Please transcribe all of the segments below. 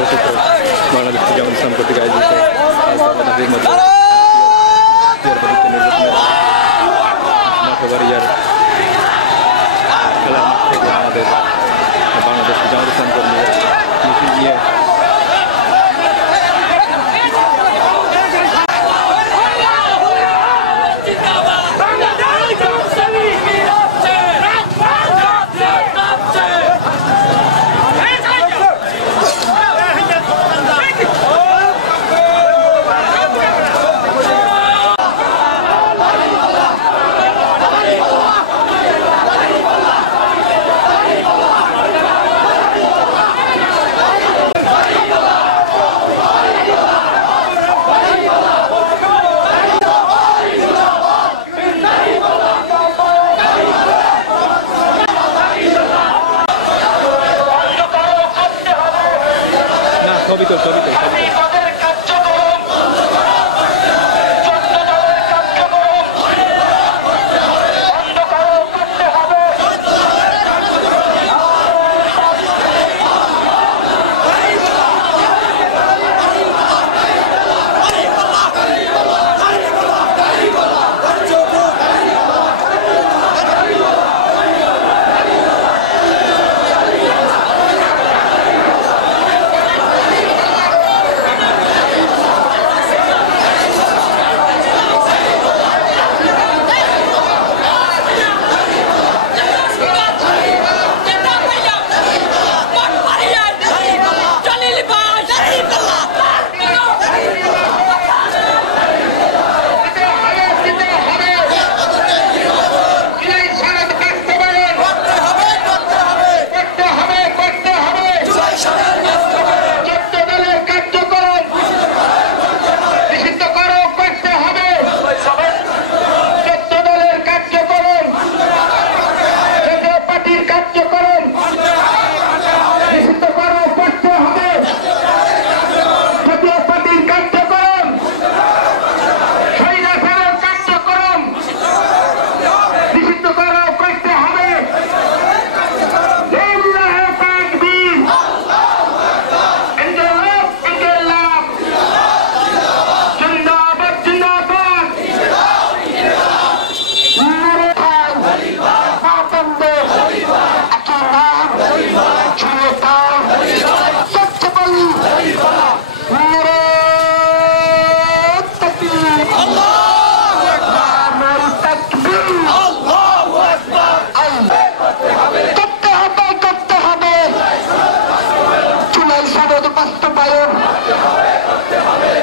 ঘোষিত বাংলাদেশ জামাত ইসলাম কর্তৃক আয়োজিত মাঠবাড়িয়ার খেলার মাঠ থেকে আমাদের বাংলাদেশ জামাত ইসলাম কর্মীরা মিছিল নিয়ে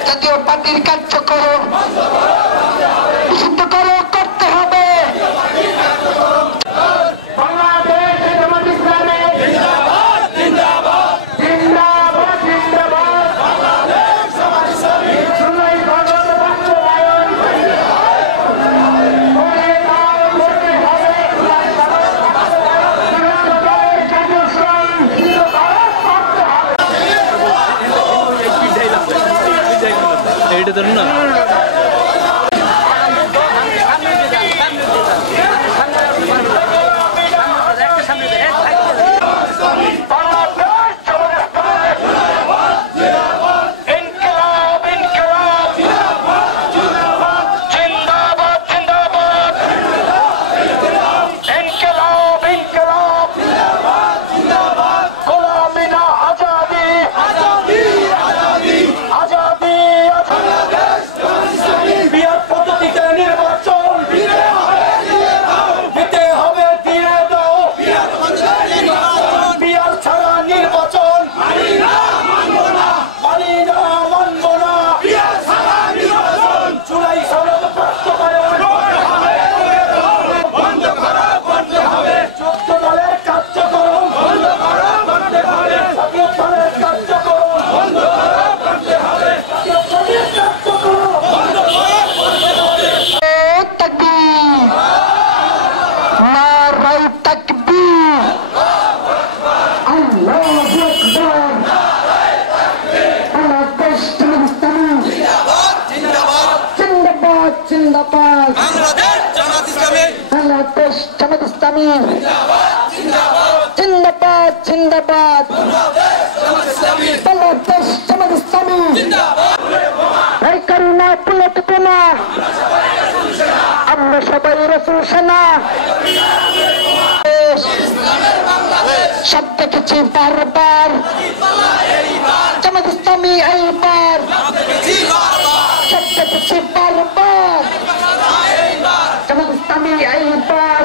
জাতীয় পার্টির কার্যক্রম নিষিদ্ধ করতে হবে। বাংলাদেশ জামাত ইসলামী জিন্দাবাদ জিন্দাবাদ জিন্দাবাদ জিন্দাবাদ। বাংলাদেশ জামাত ইসলামী জুলাই সনদ বাস্তবায়ন করে দাও করতে হবে। জুলাই সনদ বাস্তবায়ন এইটা ধরুন না। जिंदाबाद बांग्लादेश জামাত ইসলামী বাংলাদেশ জামাত ইসলামী জিন্দাবাদ জিন্দাবাদ জিন্দাবাদ বাংলাদেশ জামাত বাংলাদেশ জামাত ইসলামী এই করুণা পুলটবে না, আমরা সবাই রাসূল সেনা। সব দেখেছি বারবার জামাত ইসলামী এইবার, সব দেখেছি বারবার জামাত ইসলামী এইবার।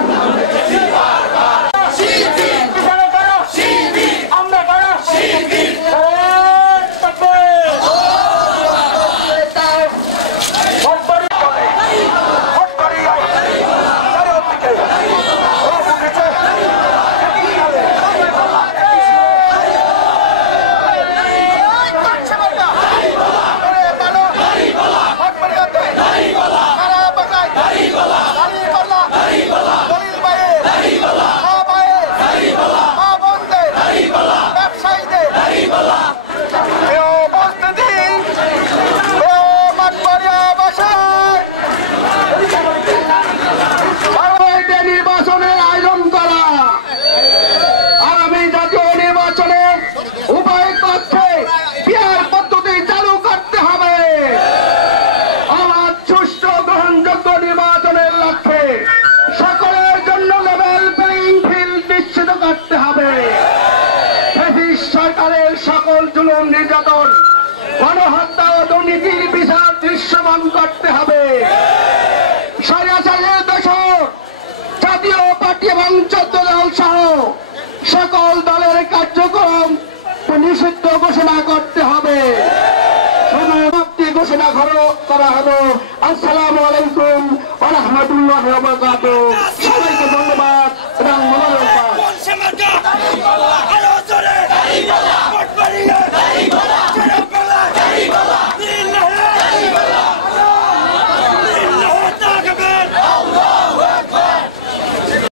সরকারের সকল জুলুম নির্যাতন, গণহত্যা ও দুর্নীতির বিচার দৃশ্যমান করতে হবে। স্বৈরাচারের দোষর জাতীয় পার্টি এবং 14 দল সহ সকল দলের কার্যক্রম নিষিদ্ধ ঘোষণা করতে হবে। সমাপ্তি ঘোষণা করা হলো। আসসালামু আলাইকুম ওয়া রাহমাতুল্লাহি ওয়া বারাকাতুহু। সবাইকে ধন্যবাদ এবং মোবারকবাদ।